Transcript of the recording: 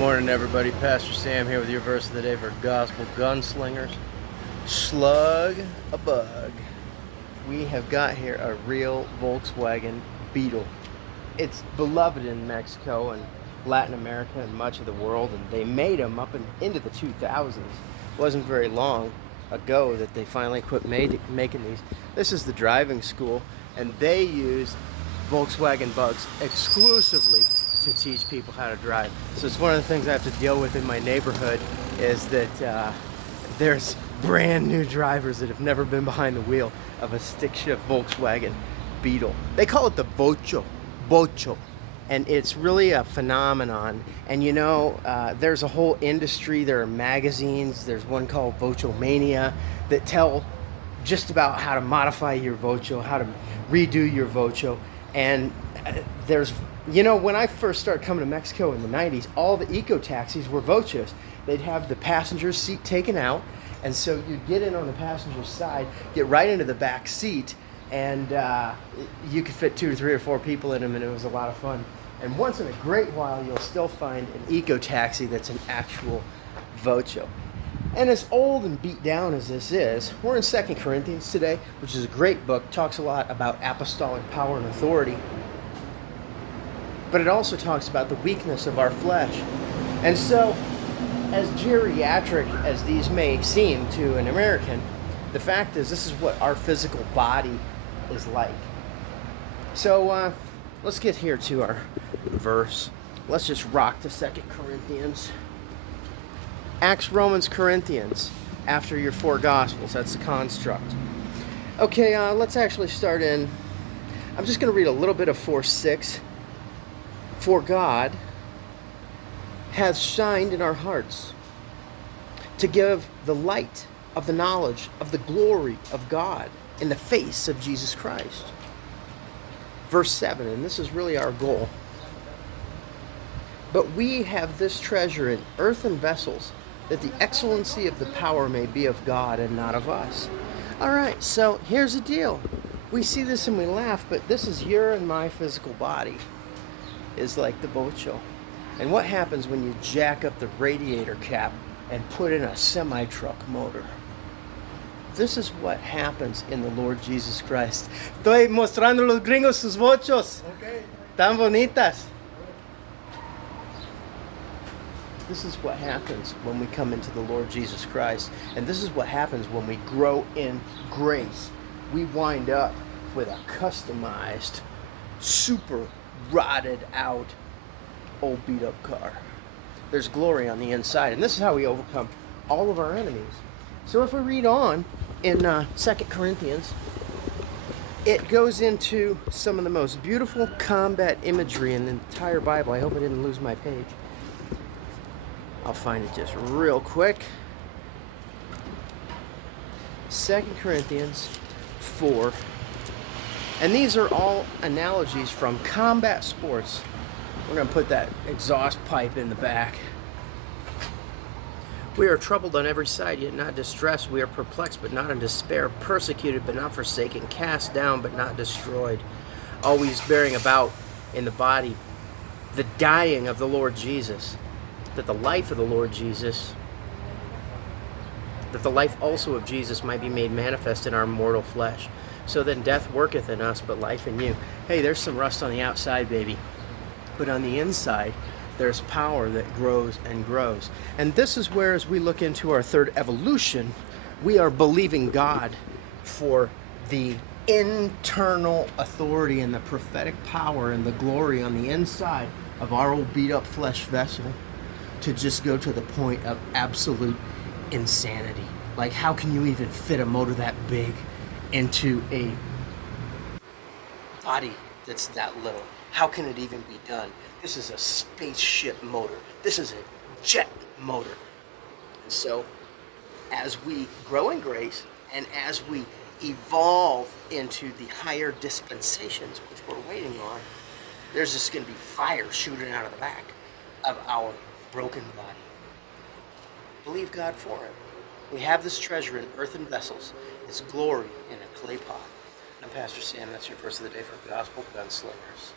Morning, everybody. Pastor Sam here with your verse of the day for Gospel Gunslingers. Slug a bug. We have got here a real Volkswagen Beetle. It's beloved in Mexico and Latin America and much of the world, and they made them up into the 2000s. It wasn't very long ago that they finally quit making these. This is the driving school, and they use Volkswagen bugs exclusively to teach people how to drive. So it's one of the things I have to deal with in my neighborhood is that there's brand new drivers that have never been behind the wheel of a stick shift Volkswagen Beetle. They call it the Bocho, and it's really a phenomenon. And you know, there's a whole industry. There are magazines. There's one called Vocho Mania that tell just about how to modify your Vocho, how to redo your Vocho. And there's, you know, when I first started coming to Mexico in the 90s, all the eco taxis were Vochos. They'd have the passenger seat taken out, and so you'd get in on the passenger side, get right into the back seat, and you could fit 2 or 3 or 4 people in them, and it was a lot of fun. And once in a great while, you'll still find an eco taxi that's an actual Vocho. And as old and beat down as this is, we're in 2 Corinthians today, which is a great book, talks a lot about apostolic power and authority. But it also talks about the weakness of our flesh. And so, as geriatric as these may seem to an American, the fact is this is what our physical body is like. So, let's get here to our verse. Let's just rock to 2 Corinthians. Acts, Romans, Corinthians, after your 4 Gospels. That's the construct. Okay, let's actually start in. I'm just going to read a little bit of 4:6. For God hath shined in our hearts to give the light of the knowledge of the glory of God in the face of Jesus Christ. Verse 7, and this is really our goal. But we have this treasure in earthen vessels, that the excellency of the power may be of God and not of us. All right, so here's the deal. We see this and we laugh, but this is your and my physical body is like the Bocho. And what happens when you jack up the radiator cap and put in a semi-truck motor? This is what happens in the Lord Jesus Christ. Estoy mostrando los gringos sus bochos. Okay. Tan bonitas. This is what happens when we come into the Lord Jesus Christ. And this is what happens when we grow in grace. We wind up with a customized, super rotted out, old beat up car. There's glory on the inside. And this is how we overcome all of our enemies. So if we read on in 2 Corinthians, it goes into some of the most beautiful combat imagery in the entire Bible. I hope I didn't lose my page. I'll find it just real quick. 2 Corinthians 4. And these are all analogies from combat sports. We're going to put that exhaust pipe in the back. We are troubled on every side, yet not distressed. We are perplexed, but not in despair. Persecuted, but not forsaken. Cast down, but not destroyed. Always bearing about in the body the dying of the Lord Jesus, that the life of the Lord Jesus, that the life also of Jesus might be made manifest in our mortal flesh. So then death worketh in us, but life in you. Hey, there's some rust on the outside, baby. But on the inside, there's power that grows and grows. And this is where, as we look into our third evolution, we are believing God for the internal authority and the prophetic power and the glory on the inside of our old beat up flesh vessel to just go to the point of absolute insanity. Like, how can you even fit a motor that big into a body that's that little? How can it even be done? This is a spaceship motor. This is a jet motor. And so, as we grow in grace and as we evolve into the higher dispensations, which we're waiting on, there's just going to be fire shooting out of the back of our broken body. Believe God for it. We have this treasure in earthen vessels. It's glory in a clay pot. I'm Pastor Sam. That's your verse of the day for Gospel Gunslingers.